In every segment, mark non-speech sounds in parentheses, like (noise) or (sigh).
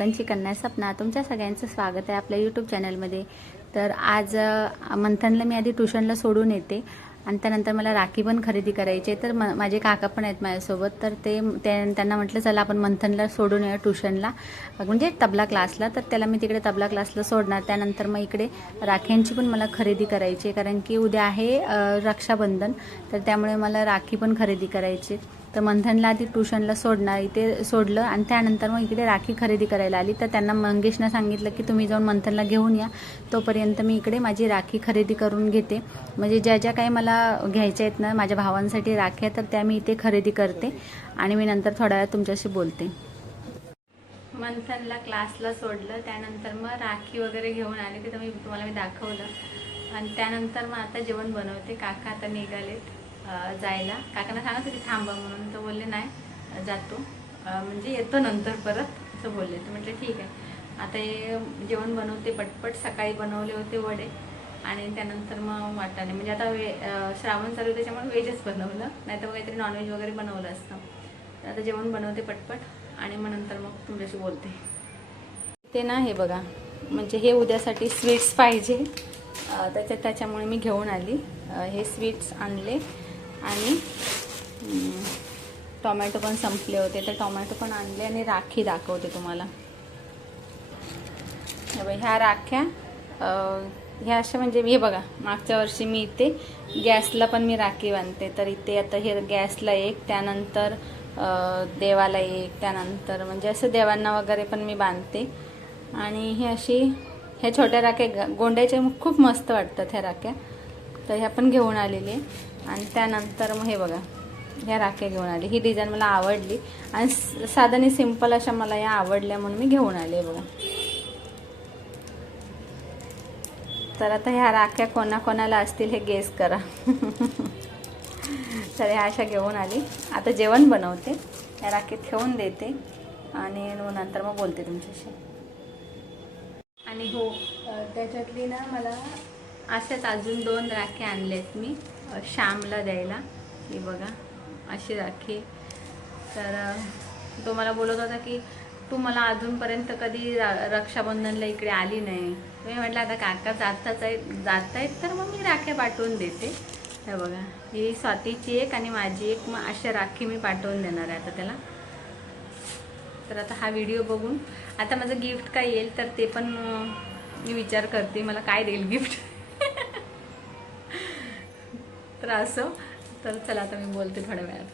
हाय कोकणची कन्या सपना तुमच्या सगळ्यांचं स्वागत आहे आपल्या यूट्यूब चॅनलमध्ये तर आज मंथनला मी आधी ट्युशनला सोडून येते. आणि त्यानंतर मला राखी पण खरेदी करायची आहे. तर म माझे काका पण आहेत माझ्यासोबत. तर ते त्यांना म्हटलं चला आपण मंथनला सोडून येऊ ट्युशनला म्हणजे तबला क्लासला तर त्याला मी तिकडे तबला क्लासला सोडणार. त्यानंतर मग इकडे राख्यांची पण मला खरेदी करायची आहे. कारण की उद्या आहे रक्षाबंधन. तर त्यामुळे मला राखी पण खरेदी करायची आहे. तर मंथनला आधी ट्युशनला सोडणार इथे सोडलं आणि त्यानंतर मग इकडे राखी खरेदी करायला आली. तर त्यांना मंगेशनं सांगितलं की तुम्ही जाऊन मंथनला घेऊन या. तोपर्यंत मी इकडे माझी राखी खरेदी करून घेते. म्हणजे ज्या ज्या काही मला घ्यायच्या आहेत ना माझ्या भावांसाठी राख्या तर त्या मी इथे खरेदी करते आणि मी नंतर थोड्या वेळात तुमच्याशी बोलते. मंथनला क्लासला सोडलं. त्यानंतर मग राखी वगैरे घेऊन आले. तिथं मी तुम्हाला मी दाखवलं. आणि त्यानंतर मग आता जेवण बनवते. काका आता निघालेत. जायला. काकांना सांगत होती थांबा म्हणून तर बोलले नाही जातो. म्हणजे येतो नंतर परत असं बोलले. तर म्हटलं ठीक आहे. आता हे जेवण बनवते पटपट सकाळी बनवले होते वडे आणि त्यानंतर मग वाटाणे. म्हणजे आता वे श्रावण चालू त्याच्यामुळे व्हेजच बनवलं. नाही तर मग काहीतरी नॉनव्हेज वगैरे बनवलं असतं. तर आता जेवण बनवते पटपट आणि मग नंतर मग तुमच्याशी बोलते. ते ना हे बघा म्हणजे हे उद्यासाठी स्वीट्स पाहिजे. त्याच्या त्याच्यामुळे मी घेऊन आली. हे स्वीट्स आणले. आणि टोमॅटो पण संपले होते. तर टोमॅटो पण आणले आणि राखी दाखवते तुम्हाला. ह्या राख्या ह्या अशा म्हणजे हे बघा मागच्या वर्षी मी इथे गॅसला पण मी राखी बांधते. तर इथे आता हे गॅसला एक त्यानंतर देवाला एक त्यानंतर म्हणजे असं देवांना वगैरे पण मी बांधते. आणि ही अशी ह्या छोट्या राख्या ग- गोंड्याच्या खूप मस्त वाटतात ह्या राख्या. तर ह्या पण घेऊन आलेली आहे. आणि त्यानंतर मग हे बघा ह्या राख्या घेऊन आली. ही डिझाईन मला आवडली. आणि स- सिंपल अशा मला या आवडल्या म्हणून मी घेऊन आले बघा. तर आता ह्या राख्या कोणाकोणाला असतील हे गेस करा. (laughs) तर ह्या अशा घेऊन आली. आता जेवण बनवते. ह्या राखी ठेवून देते. आणि मग नंतर मग बोलते तुमच्याशी. आणि हो त्याच्यातली ना मला अशाच अजून दोन राखी आणल्यात मी. श्यामला द्यायला. ही बघा अशी राखी. तर तो मला बोलत होता की तू मला अजूनपर्यंत कधी रा- रक्षाबंधनला इकडे आली नाही. मी म्हटलं आता काका जाताच आहेत जात आहेत तर मग मी राख्या पाठवून देते. हे बघा ही स्वातीची एक आणि माझी एक मग अशा राखी मी पाठवून देणार आहे आता त्याला. तर आता हा व्हिडिओ बघून आता माझं गिफ्ट काय येईल तर ते पण मी विचार करते मला काय देईल गिफ्ट. तर असं. तर चला आता मी बोलते थोड्या वेळात.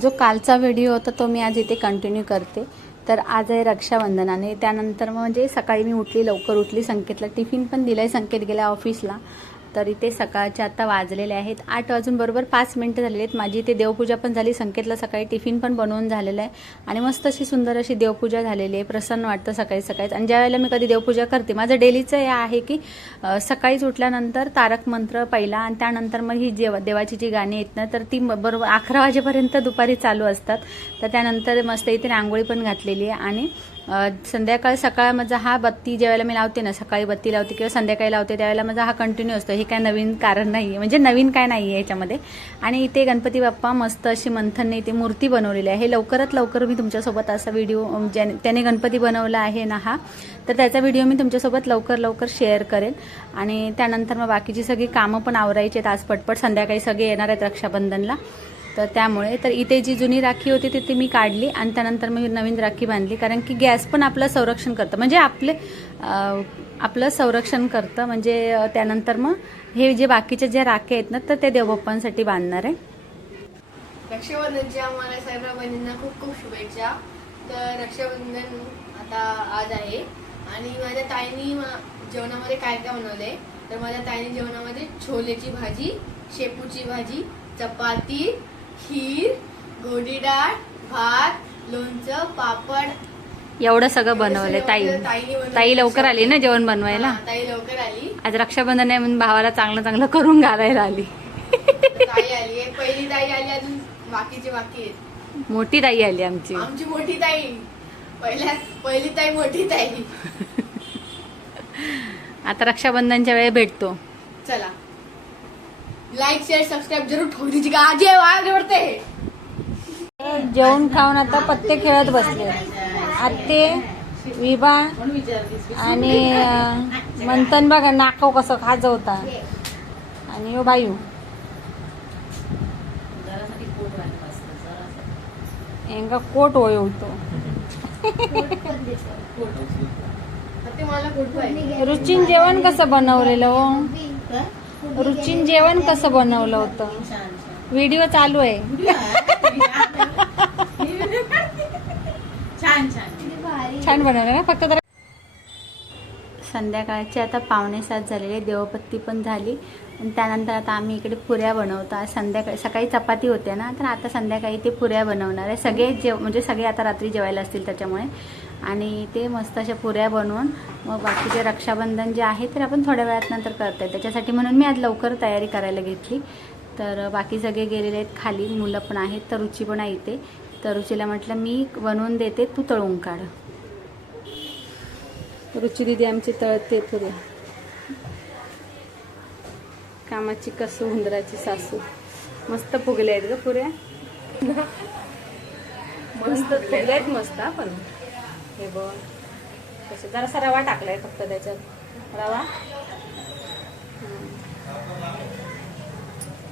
जो कालचा व्हिडिओ होता तो मी आज इथे कंटिन्यू करते. तर आज आहे रक्षाबंधन आणि त्यानंतर मग म्हणजे सकाळी मी उठली लवकर उठली संकेतला टिफिन पण दिलाय संकेत गेला ऑफिसला तर इथे सकाळचे आता वाजलेले आहेत. आठ वाजून बरोबर पाच मिनटं झालेली आहेत. माझी इथे देवपूजा पण झाली. संकेतला सकाळी टिफिन पण बनवून झालेलं आहे. आणि मस्त अशी सुंदर अशी देवपूजा झालेली आहे. प्रसन्न वाटतं सकाळी सकाळीच. आणि ज्या वेळेला मी कधी देवपूजा करते माझं डेलीचं हे आहे की सकाळीच उठल्यानंतर तारक मंत्र पहिला आणि त्यानंतर मग ही जेव देवाची जी गाणी आहेत ना तर ती बरोबर अकरा वाजेपर्यंत दुपारी चालू असतात. तर त्यानंतर मस्त इथे रांगोळी पण घातलेली आहे. आणि संध्याकाळ सकाळ माझा हा बत्ती ज्यावेळेला मी लावते ना सकाळी बत्ती लावते किंवा संध्याकाळी लावते त्यावेळेला माझा हा कंटिन्यू असतो. हे काय नवीन कारण नाही आहे म्हणजे नवीन काय नाही आहे याच्यामध्ये. आणि इथे गणपती बाप्पा मस्त अशी मंथनने इथे मूर्ती बनवलेली आहे. हे लवकरात लवकर मी तुमच्यासोबत असा व्हिडिओ ज्याने त्याने गणपती बनवला आहे ना हा तर त्याचा व्हिडिओ मी तुमच्यासोबत लवकर लवकर शेअर करेन आणि त्यानंतर मग बाकीची सगळी कामं पण आवरायची आहेत आज पटपट. संध्याकाळी सगळे येणार आहेत रक्षाबंधनला. तर त्यामुळे तर इथे जी जुनी राखी होती ती ती मी काढली आणि त्यानंतर मी नवीन राखी बांधली. कारण की गॅस पण आपलं संरक्षण करतं. म्हणजे आपले आपलं संरक्षण करतं. म्हणजे त्यानंतर मग हे जे बाकीच्या ज्या राखे आहेत ना तर ते देवबाप्पांसाठी बांधणार आहे. रक्षाबंधनच्या आम्हाला सर्व बहिणींना खूप खूप शुभेच्छा. तर रक्षाबंधन आता आज आहे. आणि माझ्या ताईनी जेवणामध्ये काय काय बनवलंय? तर माझ्या ताईने जेवणामध्ये छोलेची भाजी शेपूची भाजी चपाती खीर गोडी डाळ भात लोणचं पापड. एवढं सगळं बनवलंय ताई. ताई लवकर आली ना जेवण बनवायला? ताई लवकर आली. आज रक्षाबंधन आहे म्हणून भावाला चांगलं चांगलं करून घालायला आली. ताई आली पहिली ताई आली अजून बाकीचे बाकी आहेत. मोठी ताई आली आमची. आमची मोठी ताई. पहिल्या पहिली ताई मोठी ताई. आता रक्षाबंधनच्या वेळी भेटतो. लाइक शेयर सब्सक्राइब जरूर ठोक दीजिएगा. आज ये आगे बढ़ते हैं जेवण खाऊन आता पत्ते खेळत बसले. आत्ते विभा आणि मंथन बघा नाकाव कसं खाजवता. आणि हो बायू यांका कोट होतो. ते मला कुठं आहे रुचीन जेवण कसं बनवलेलं हो? रुचीन जेवण कसं बनवलं होतं? व्हिडिओ चालू आहे. छान बनवलं ना फक्त संध्याकाळचे आता पावणे सात झालेले देवपत्ती पण झाली. आणि त्यानंतर आता आम्ही इकडे पुऱ्या बनवतो. आज संध्याकाळी सकाळी चपाती होत्या ना तर आता संध्याकाळी ते पुऱ्या बनवणार आहे. सगळे जेव म्हणजे सगळे आता रात्री जेवायला असतील त्याच्यामुळे. आणि ते मस्त अशा पुऱ्या बनवून मग बाकीचे रक्षाबंधन जे आहे तर आपण थोड्या वेळात नंतर करता त्याच्यासाठी म्हणून मी आज लवकर तयारी करायला घेतली. तर बाकी सगळे गेलेले आहेत खाली मुलं पण आहेत तर रुची पण आहे इथे. तर रुचीला म्हटलं मी बनवून देते तू तळून काढ. रुची दिदी आमची तळते पुऱ्या. कामाची कसू हुंदराची सासू. मस्त फुगले आहेत ग पुऱ्या. मस्त फुगले आहेत मस्त पण. हे बघ. तसं जरासा रवा टाकलाय फक्त त्याच्यात. रवा.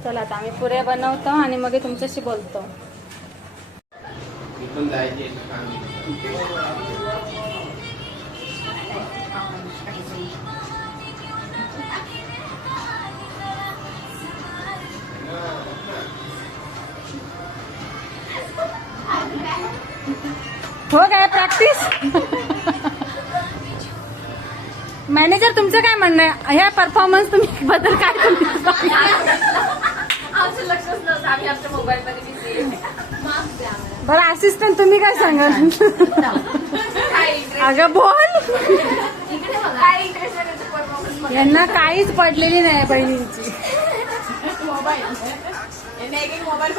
चला आता आम्ही पुऱ्या बनवतो आणि मग तुमच्याशी बोलतो. हो काय प्रॅक्टिस मॅनेजर तुमचं काय म्हणणं आहे? ह्या परफॉर्मन्स तुम्ही बद्दल काय बरं असिस्टंट तुम्ही काय सांगाल? अगं बोल. काय इंटरेस्ट आहे त्याचं परफॉर्मन्स यांना काहीच पडलेली नाही बहिणींची. मोबाईल मोबाईल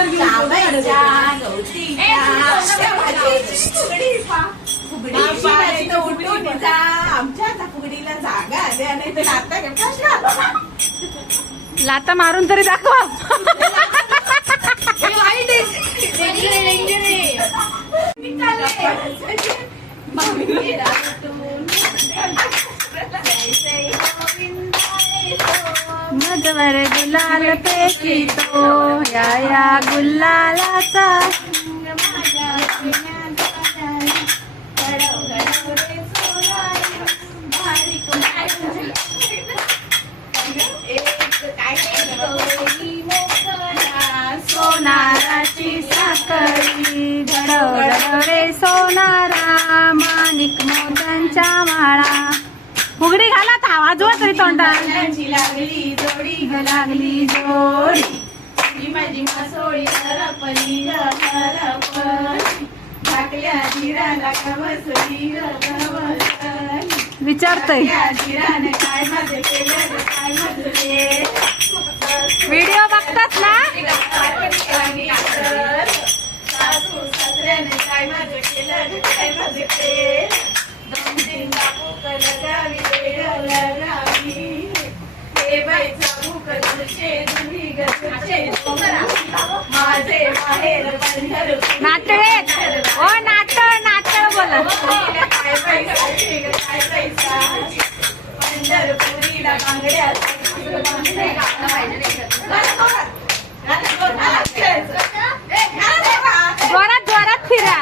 वर फुगडीला जागा नाही तर आता लाता मारून तरी दाखवा. मधवर गुलाल पेकी तो या या गुलालाचा सोनाराची साखळी घडवड रे सोनारा माणिक मोत्यांच्या माळा. फुगडी घाला तर वाजवा तरी तोंडात लागली जोडी लागली जोडी. धीराला विचारतय. ढाकल्या धीराने काय माझे केलं ग काय माझे व्हिडिओ बघतात ना? सासू सासऱ्याने काय माझे केलं काय माझे केलं दोन तीन बापू लगावी वेळ लगावी. हे बाईचा नाटक ओ नाटक नाटक बोला पंढरपुरीला बांगड्या जोरात जोरात फिरा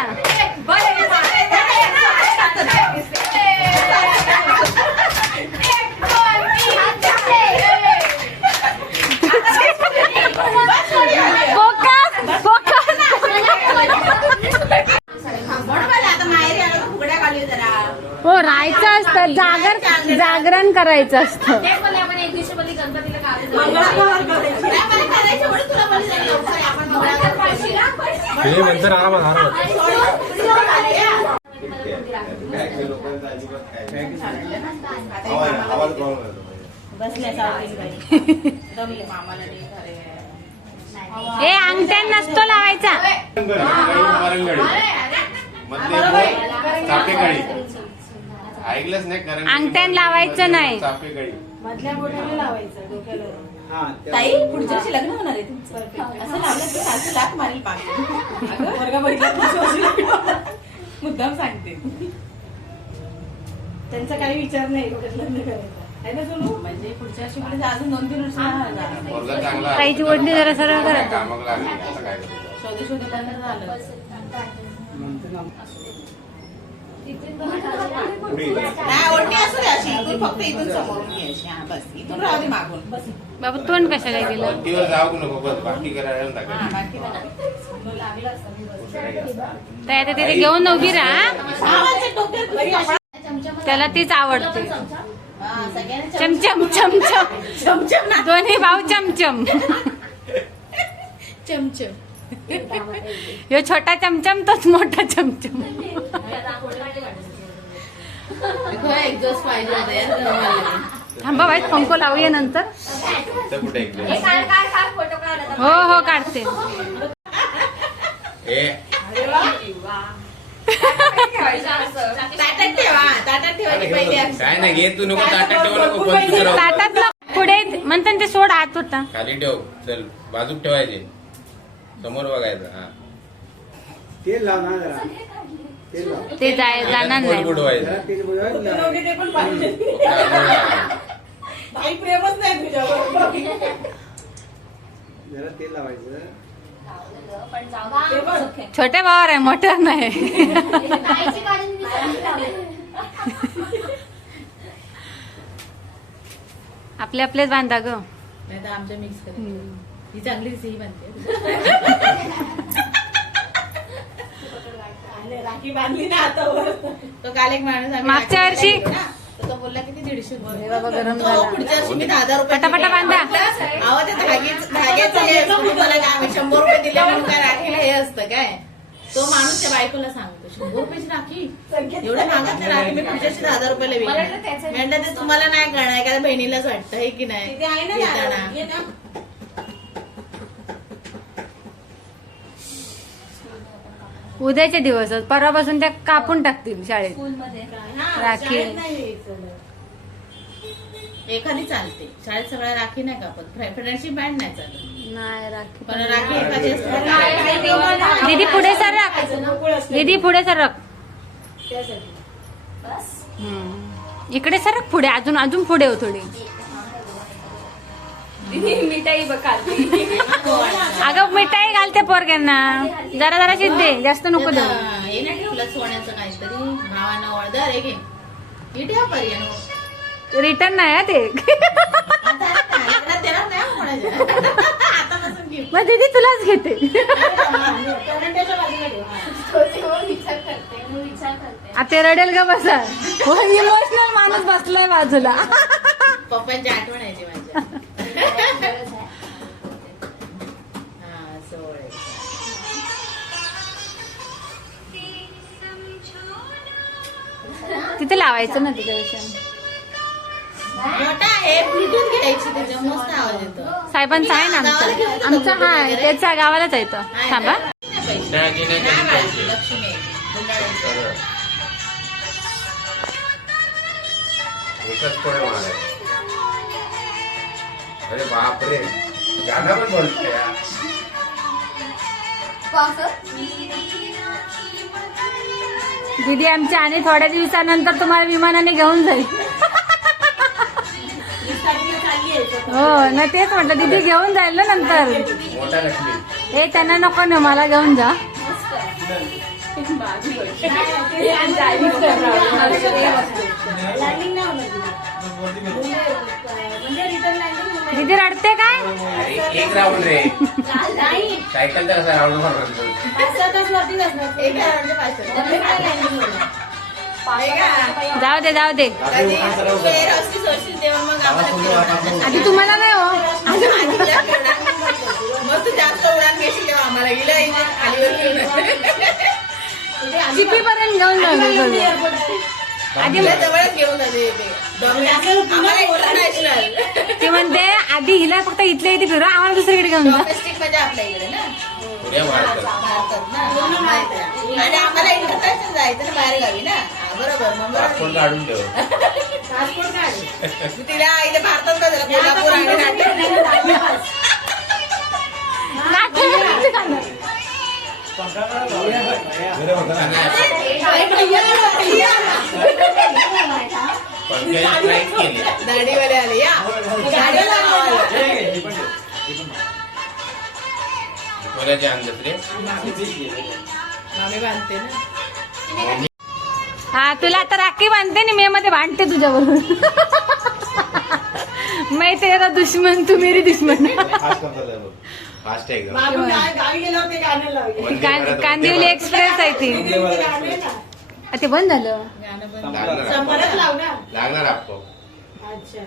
असतं जागर जागरण करायचं असतं. हे अंगठ्या नसतो लावायचा. ऐकलंच नाही कारण अंगठ्यान लावायचं नाही. चापेकळी मधल्या बोटाला लावायचं डोक्याला. ताई पुढच्या वर्षी लग्न होणार आहे तुमचं. असं लावलं की सासू लाट मारेल पाक अगं वर्गा बघितला पुढच्या वर्षी लग्न होणार. मुद्दाम सांगते. त्यांचा काही विचार नाही लग्न करायचा. म्हणजे पुढच्या वर्षी पुढे अजून दोन तीन वर्ष. ताईची ओढणी जरा सरळ करा. शोधू शोधू झालं. नाही ओढणी असू दे अशी इथून फक्त इथून समोरून घे अशी हा बस. इथून राहू दे मागून. बस बाबा तोंड कशाला गेलं वरतीवर जाऊ नको बस बाकी करायला हा टाकायचं. बाकी लागलं तर आता तिथे घेऊन उभी राहा भावाच्या डोक्यात तुझी कपडा- त्याला तीच आवडते. हा, सगळ्यांना चमचम चमचम. चमचम ना. दोन्ही भाऊ चमचम. चमचम. (laughs) ह्यो छोटा चमचम तोच मोठा चमचम. थांबा बाई पंखो लावूया नंतर? हो हो काढते. ए, ताटात ठेवा ताटात ठेवायची पहिली अक्षर. काय नाही घे तू नको ताटात ठेवू नको पण. ताटातलं पुढे म्हणतात ते सोड आत होता. खाली ठेव चल बाजूक ठेवायचे. समोर बघायचं हा. तेल लाव ना जरा. तेल लाव. ते जाय जाणार नाही. जरा तेल बुडवा दोघी ते पण पाहिजे. त्यामुळे बाई प्रेमच नाही तुझ्यावर. जरा तेल लावायचं. ते बघ. छोट्या भावावर आहे मोठ्यावर नाही. आपले आपलेच बांधा ग. नाही तर आमच्या मिक्स ही चांगली सिही बनते. राखी बांधली ना हातावर तो काल एक माणूस आम्ही मागच्या वर्षी- तो बोलला किती दीडशे पुढच्या वर्षी मी दहा हजार रुपये शंभर रुपये दिले म्हणून काय राखीला हे असतं काय? तो माणूस त्या बायकोला सांगतो शंभर रुपयाची राखी? एवढ्या राखी मी पुढच्या वर्षी दहा हजार रुपयाला विकणार. म्हणलं ते तुम्हाला नाही कळणार एखाद्या बहिणीलाच वाटतं हे की नाही? उद्याचे दिवस. परवापासून त्या कापून टाकतील शाळेत. हा, राखी. एखादी चालते. शाळेत सगळ्या राखी नाही कापत. फ्रेंडशिप बँड नाही चालत. नाही राखी पण राखी एखादी असते दीदी पुढे दीदी पुढे हम्म. इकडे सरक पुढे. अजून अजून पुढे हो थोडी. (laughs) अगं मिठाई घालते पोरग्यांना. जरा जरा शिद्दे जास्त नको हे नाही ठेवलं सोन्याचं काहीतरी. भावानं वळदर हे घे. हे ठेव पर्यंत रिटर्न नाही हा ते. हं. मग दीदी तुलाच घेते. आता रडेल का बसा? इमोशनल माणूस बसलाय बाजूला. पप्पांची आठवण आहे ती माझ्या हा असं ओळखायचं. तिथे लावायचं ना येतो. साहेबांचा आहे ना आमचा. आमचा हा त्याचा गावालाच आहे तो. थांबा. पैसे अरे बापरे. गाणं पण बोलतोय यार. दीदी आमची आणि थोड्या दिवसानंतर तुम्हाला विमानाने घेऊन जाईल. हो ना तेच म्हटलं दीदी घेऊन जाईल ना नंतर. मोठा लक्ष्मी. हे त्यांना नको ना मला घेऊन जा. दीदी रडते काय? एक राऊंड रे. सायकलचा कसा राऊंड. हे का? जाऊ दे जाऊ दे. आधी तुम्हाला नाही हो. आधी. चिपी (laughs) पर्यंत घेऊन जाऊ. आधी जवळच घेऊन. आम्हाला ती म्हणते आधी हिला फक्त इथल्या इथे फिरवा आम्हाला दुसरीकडे घेऊन जा डॉमेस्टिक म्हणजे आपल्या इकडे ना उड्या मारतात मारतात ना पूर्ण माहीत आहे. आणि आम्हाला इंटरनॅशनल जायचं ना बाहेर गावी ना हा, बरोबर मग पासपोर्ट बरोबर काढून ठेव पासपोर्ट काढ तू तिला इथे भारतात का कोल्हापूर आणि ना दाढीवाले आले. या. कोणाचे रे मामी बांधते ना. हा तुला आता राखी बांधते ना मे मध्ये भांडते तुझ्याबरोबर मैं तेरा दुश्मन तू मेरी दुश्मन. कांदिवली. एक्सप्रेस आहे ती. ते बंद झालं. गाणं बंद. लागणार. आपको अच्छा.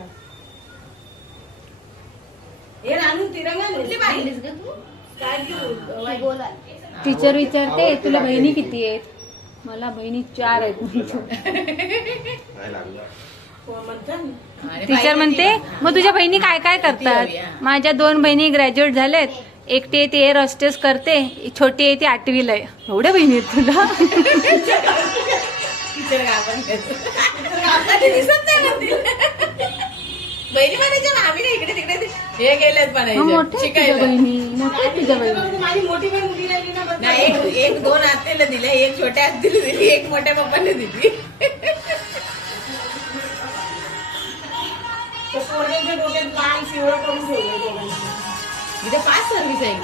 हे रानू तिरंगा कुठली पाहिलीस ग तू? काय घेऊ टीचर विचारते तुला बहिणी किती आहेत? मला बहिणी चार आहेत. नाही हो, म्हणतात ना. टीचर म्हणते मग तुझ्या बहिणी काय काय करतात? माझ्या दोन बहिणी ग्रॅज्युएट झालेत. एकटी आहे ती हॉस्टेस करते छोटी आहे ती आठवीला आहे एवढ्या बहिणी आहेत तुला. बहिणी हे तुझ्या मोठी एक दोन आत्याला दिले एक छोट्या आत्याला दिली एक मोठ्या दिली.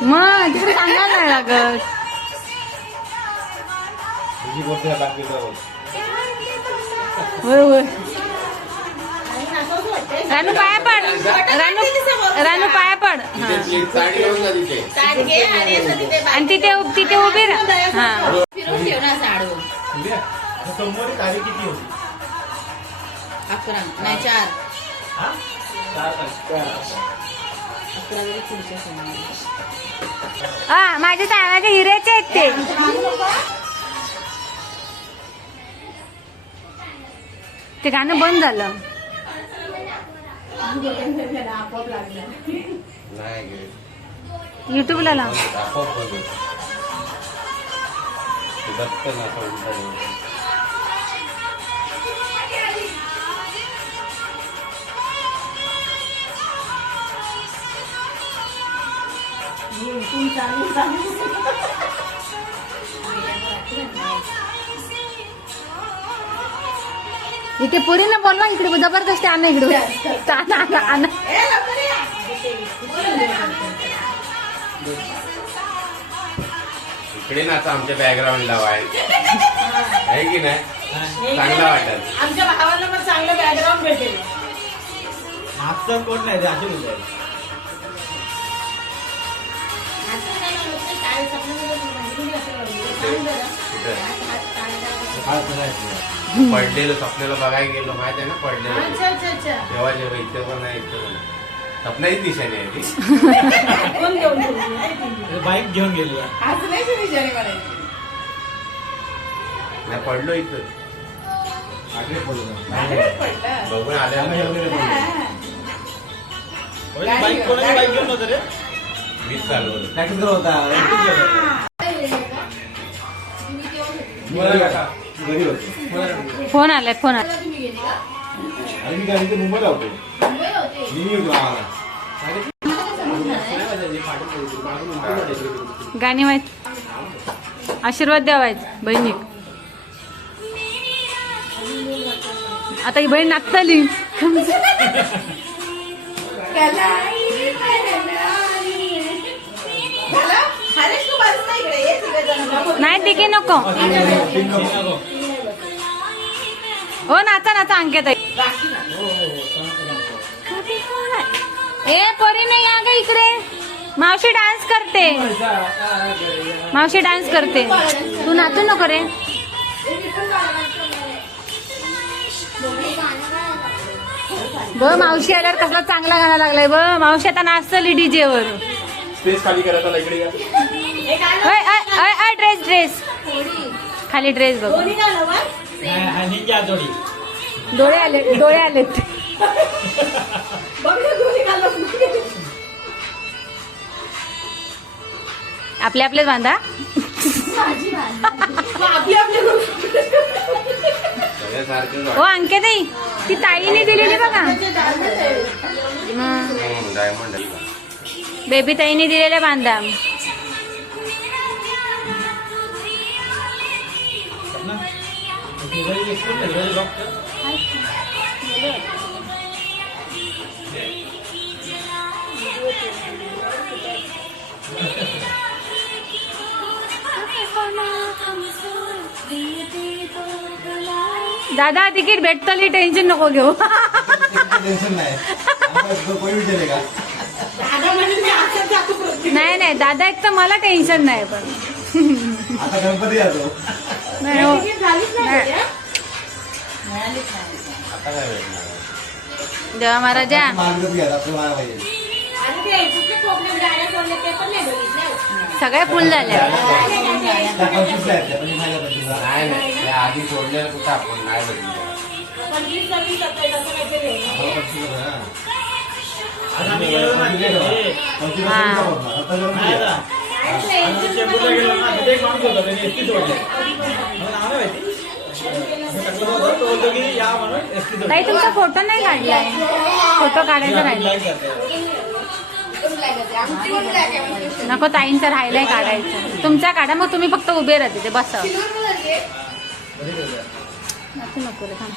मग तिकडे सांगायला नाही लागत. होय होय. रानू पाया पड. रानू रानू पाया पड. हा. आणि तिथे तिथे उभी राहा. हा. होती? अकरा नाही चार. हा माझ्या तानाचे हिऱ्याचे आहेत ते. ते गाणं बंद झालं. युट्यूबला लाव. ते दत्त ना. इथे बोलवा इकडे जबरदस्ती आणा इकडे. आणा. इकडे ना आता आमच्या बॅकग्राऊंड लावाय आहे की नाही? चांगला वाटत. आमच्या भावाला पण चांगलं बॅकग्राऊंड भेटेल. मागचं कोण नाही पडलेलं स्वप्नाला बघायला गेलो माहीत आहे ना पडलेलं? अच्छा अच्छा अच्छा. जेव्हा जेव्हा इथे पण नाही इथे पण नाही. स्वप्नाची दिशेने आहे ती. कोण घेऊन गेली? बाईक घेऊन गेली नाही पडलो इथं. बघून आल्या बाईक कोणाची बाईक घेऊन होतं रे? मीच चालवलं टॅक्सी होता? घरी होतो. फोन आलाय फोन मी गाडी मुंबईला होतो. मुंबई होते मी होतो आम्हाला गाणी माहीत? आशीर्वाद द्यावायच बहिणी. आता ही बहीण नाचताली. (laughs) नाही तिघे नको. हो नाचा नाचा अंकित. ए परी नाही या ग इकडे. मावशी डान्स करते. मावशी डान्स करते. तू नाचू नको रे. ब मावशी आल्यावर कसला चांगला गाणं लागलाय ब मावशी आता नाचतली डीजेवर स्पेस खाली करायचा इकडे. हे ड्रेस ड्रेस खाली ड्रेस बघ? हा, हा, डोळे आले डोळे नाही. आपले आपलेच बांधा. हो अंके ताई ती ताईने दिलेली बघा. डायमंड बेबी ताईने दिलेले बांधा दादा तिकीट भेटतली टेन्शन नको घेऊ टेन्शन नाही आम्हाला कोणी विचारले का दादा म्हणजे मी असंच जातो प्रत्येक नाही नाही दादा एक तर मला टेन्शन नाही पण आता गणपती येतो नाही हो. नाही. आता काय भेटणार देवा महाराजा मार्गच घ्या पाहिजे बघितलं सगळ्या फुल झाल्या त्या पंचवीसला आहेत त्या पंचवीस नाही पंचवीसला नाही नाही त्या आधी सोडलेलं कुठं आपण नाही हा. असेल तर बघ ना. आता जर नाही नाही. आता. काहीच नाही. आम्ही चेंबूरला गेलो ना तिथे एक माणूस होता त्याने एसटी सोडले मला नाव नाही माहिती मी टाकलं होतं तो बोलतो की या म्हणून एसटी ताई तुमचा फोटो नाही काढलाय फोटो काढायचा राहिला. नको ताईंचा राहिलाय काढायचं तुमचा काढा मग तुम्ही फक्त उभे राहते ते बसा. नको नको रे, थांब.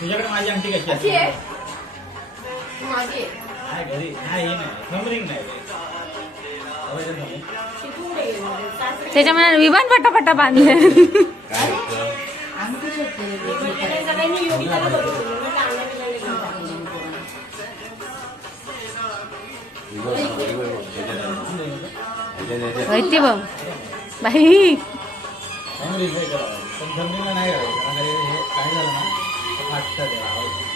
तुझ्याकडे माझी अंगठी कशी आहे नाही घरी नाही हे नाही थंबरिंग नाही आवडलं नाही. शिकून गेले. सासरे त्याच्या मनात विमान पटापटा बांधले काय होतं? गेले. सगळ्यांनी योगिताला बघितलं. माहिती बघ बाई थंबरिंग नाही करावं. पण थंबरिंगला नाही करावं. कारण हे काय झालं ना फाटतं आवाज.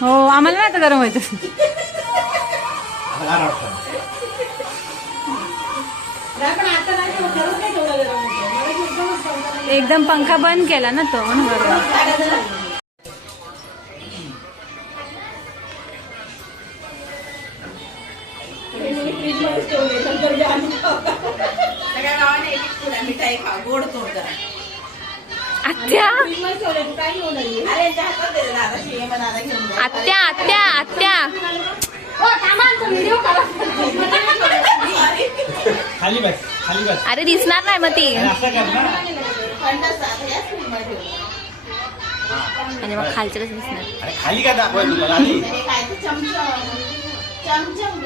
हो आम्हाला नाही आता गरम व्हायचं. एकदम पंखा बंद केला ना तो म्हणून जा. आत्या आत्या आत्या. हो, अरे दिसणार नाही मग ती. आणि मग खालचं कसं दिसणार? अरे खाली का दाखवायचं तुला हे. काय चमचम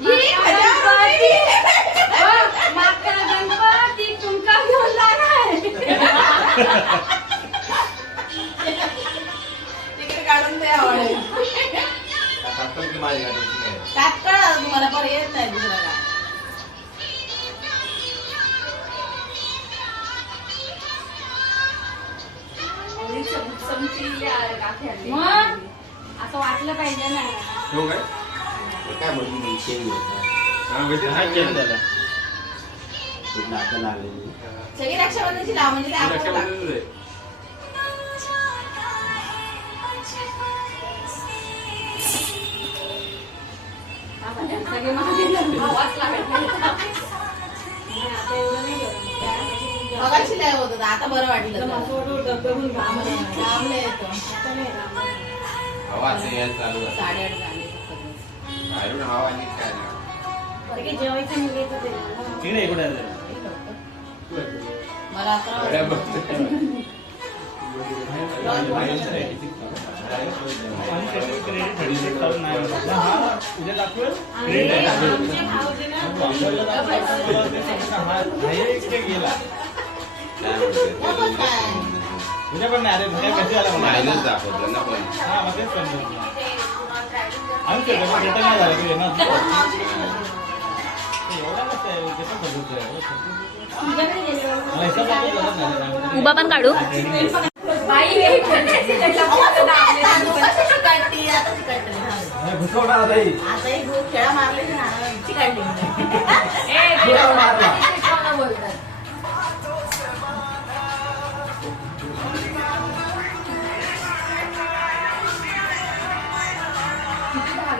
चमचम गं. हा, तुला तर सेमच आहे. ही गजानन. (laughs) मागच्या गणपती तुमका सगळी रक्षाबंधनची लाव म्हणजे ते आपण टाक. सगळे महादेव आवाज. मगाशी लय होत होतं, आता बरं वाटलं जरा. लांबलं येतो. साडेआठ झाले फक्त. तिकडे कुठे? मला उद्या दाखवेल गेला उद्या पण नाही अरे उद्या कशी आला मायनस दाखवलं ना पण. हा मग तेच डबल रिटर्न नाही झालं तुझे ना. (laughs) उभा पण काढू. चिकटती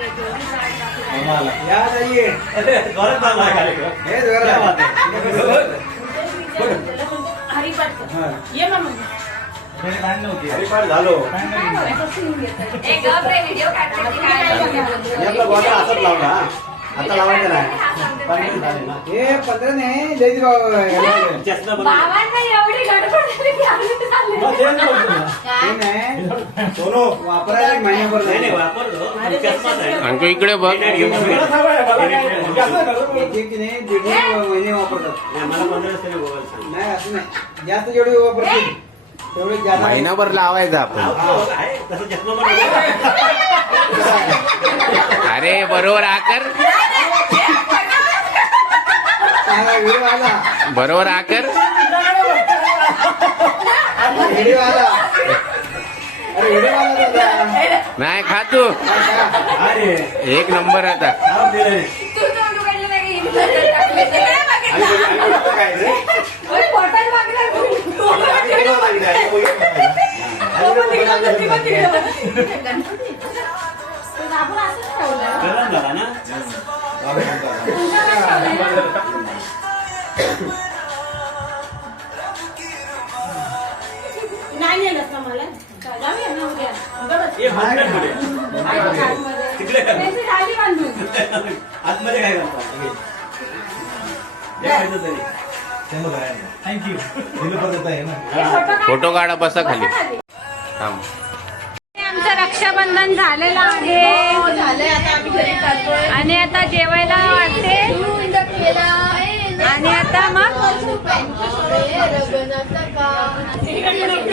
की ना चिकटली घुसवणार कार्यक्रम. क्या बात ये हरिपाठ झालो आपला हातात लावला आता लावायचं नाही पंधरा हे पत्र नाही जयदी बाबा चष्मा सोनो वापरायला एक महिन्याभर नाही, नाही, चष्माच आहे. इकडे बघ. जास्त. एक एक की नाही दीड महिने वापरतात. मला पंधरा तरी मोबाईल सांग. नाही असं नाही. जास्त जेवढे वापरतील तेवढे जादा महिनाभर लावायचा आपण. आहे, तसं चष्मा पण नको. अरे बरोबर आकर चांगला व्हिडिओ आला. बरोबर आकर (laughs) व्हिडिओ आला अरे व्हिडिओ आला दादा नाही खा तू. अरे, एक नंबर आता. हे खायचं तरी. थँक्यू दिलं परत आहे ना. फोटो काढा बसा खाली. थांब. आमचं रक्षाबंधन झालेलं आहे. झालंय. आता आम्ही घरी जातोय. आणि आता जेवायला वाटते. आणि आता मग?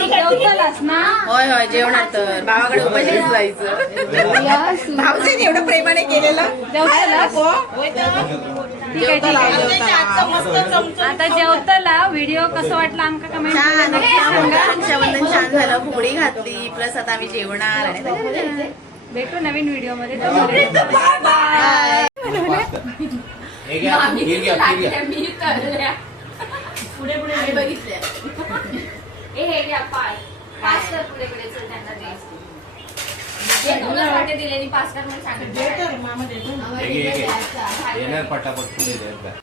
जेवतलास ना? होय होय जेवणात तर भावाकडे उपाशीच जायचं. भाऊजीने एवढं प्रेमाने केलेलं. जेवतलास ठीक आहे ठीक आहे. जेवता आता जेवतला व्हिडिओ कसं वाटला आमका कमेंट छान रक्षाबंधन छान झालं. फुगडी घातली प्लस आता आम्ही जेवणार आणि. भेटू नवीन व्हिडिओमध्ये (laughs) हे घ्या, हे घ्या, हे घ्या. पुढे पुढे. आम्ही हे घे. येणार पटापट.